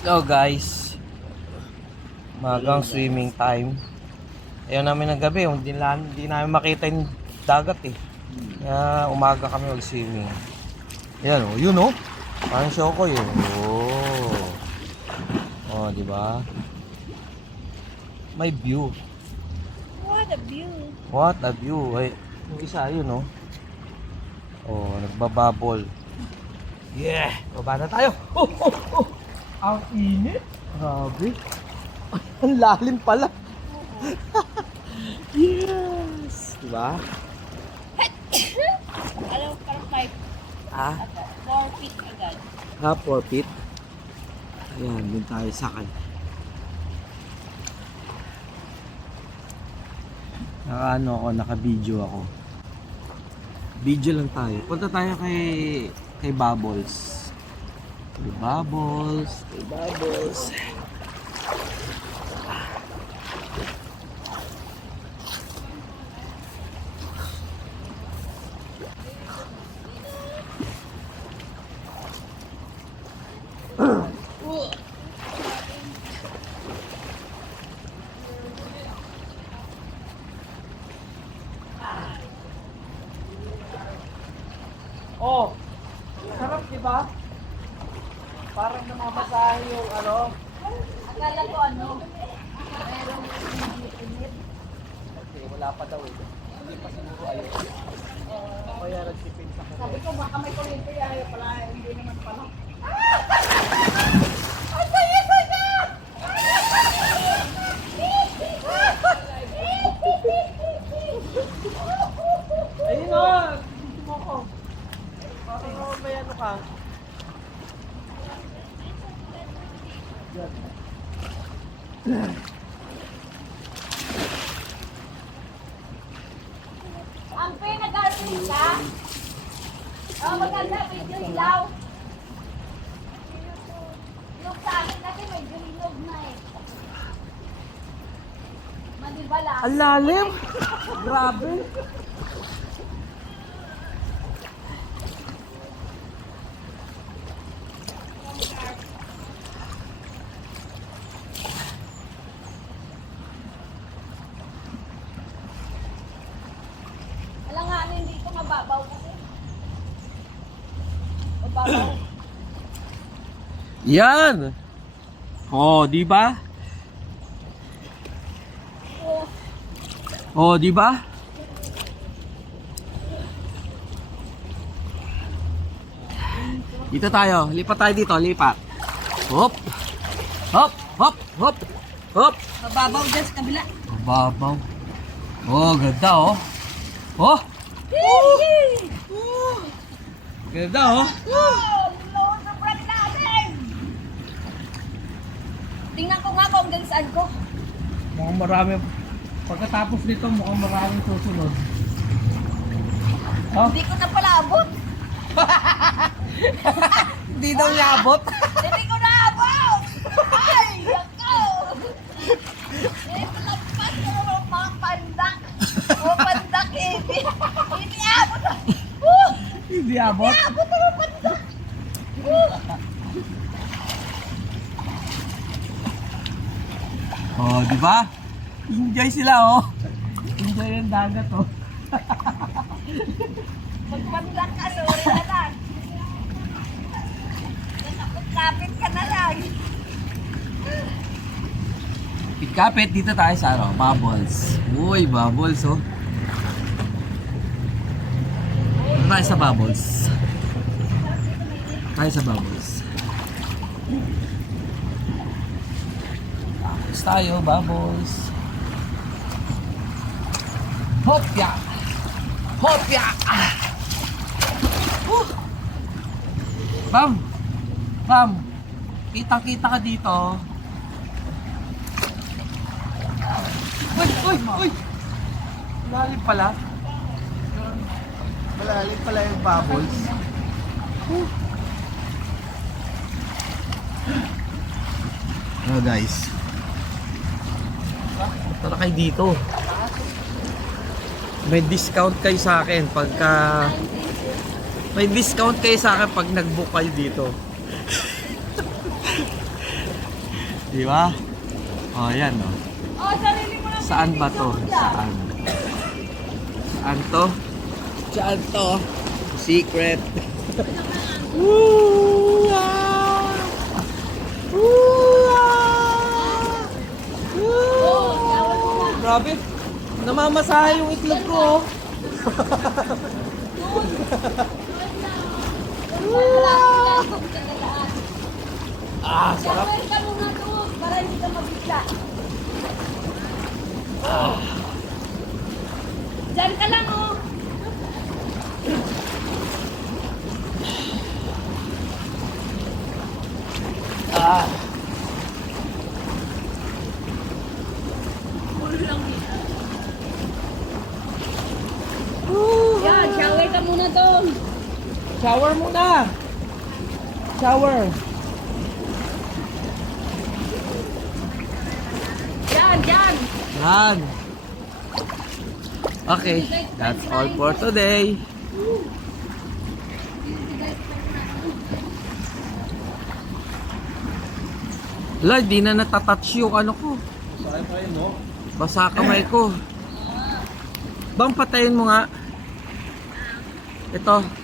Hello guys, magang swimming time. Ayaw namin ng gabi, hindi namin makita yung dagat eh. Kaya umaga kami mag-swimming. Ayan oh, yun oh. Parang Shokoy eh. Oh. Oh, di ba? May view. What a view. What a view. Ay, yung isa yun oh. Oh, nagbababol. Yeah, baba na tayo. Oh, oh, oh. Ang init. Grabe. Ang lalim pala. Yes. Diba? Alam, parang 5, Ah, 4 feet agad. ha, 4 feet. Ayan, dun tayo sakay. Naka-ano ako, naka-video ako. Video lang tayo. Punta tayo kay Bubbles. Kay Bubbles. Kay Bubbles. Oh, sarap diba? Parang namabasahe yung ano. Akala ko ano, merong init. Okay, wala pa daw eh. Hindi pa siguro ayun. Kaya nagsipin sa Sabi ko baka may kuryente ayaw pala, hindi naman pala. ayun o! Hindi mo ko. Parang may ano ka. Ang pinag-artist ka? Oh, maganda, medyo ilaw. Yung sa akin kasi medyo ilog na eh. Manibala. Ang lalim! Grabe! Alam nga, ano, hindi ito mababaw kasi. Mababaw. Yan! Oh, di ba? Oh, Oh, di ba? Dito tayo. Lipat tayo dito. Lipat. Hop. Hop. Hop. Hop. Hop. mababaw dyan sa kabila. Mababaw. Oh, ganda oh. Oh. Ganda oh. Oh, Lord, sobrang natin! Tingnan ko nga kung hanggang saan ko. Mukhang marami. Pagkatapos nito, mukhang maraming susunod. Oh. Hindi ko na pala abot. Hindi daw niya abot. Hindi ko na abot! Ay, yako! Hindi ko nagpas ko ng mga pandak. O pandak eh. Hindi abot. Hindi abot. Hindi abot ng pandak. Oh, di ba? Enjoy sila oh. Enjoy yung dagat oh. Pag pandak ka, sorry na lang. Kapit ka na lang. Kapit dito tayo sa ano, Bubbles. Uy, Bubbles oh. Tayo sa Bubbles. Tayo sa Bubbles. Bubbles tayo, Bubbles. Hopya! Hopya! Bam! Bam! Kita-kita ka dito. Uy! Uy! Uy! Malalim pala. Malalim pala yung bubbles. Hello guys. Tara kayo dito. May discount kayo sa akin pagka May discount kayo sa akin pag nag-book kayo dito. Di ba? Oh, yan oh. Oh, sarili mo lang. Saan ba to? Saan? Saan to? Saan to? Secret. Woo! Ah! Woo! Ah! Woo! Grabe. Namamasahe yung itlog ko. Oh. Ah, sarap. Shower ka muna doon para hindi ka mabigla. Diyan ka lang, oh. Ah. Yan, shower ka muna doon. Shower muna. Shower. Yan, yan. Yan. Okay, that's all for today. Lord, di na natatouch yung ano ko. Basa kamay ko. Bang patayin mo nga. Ito.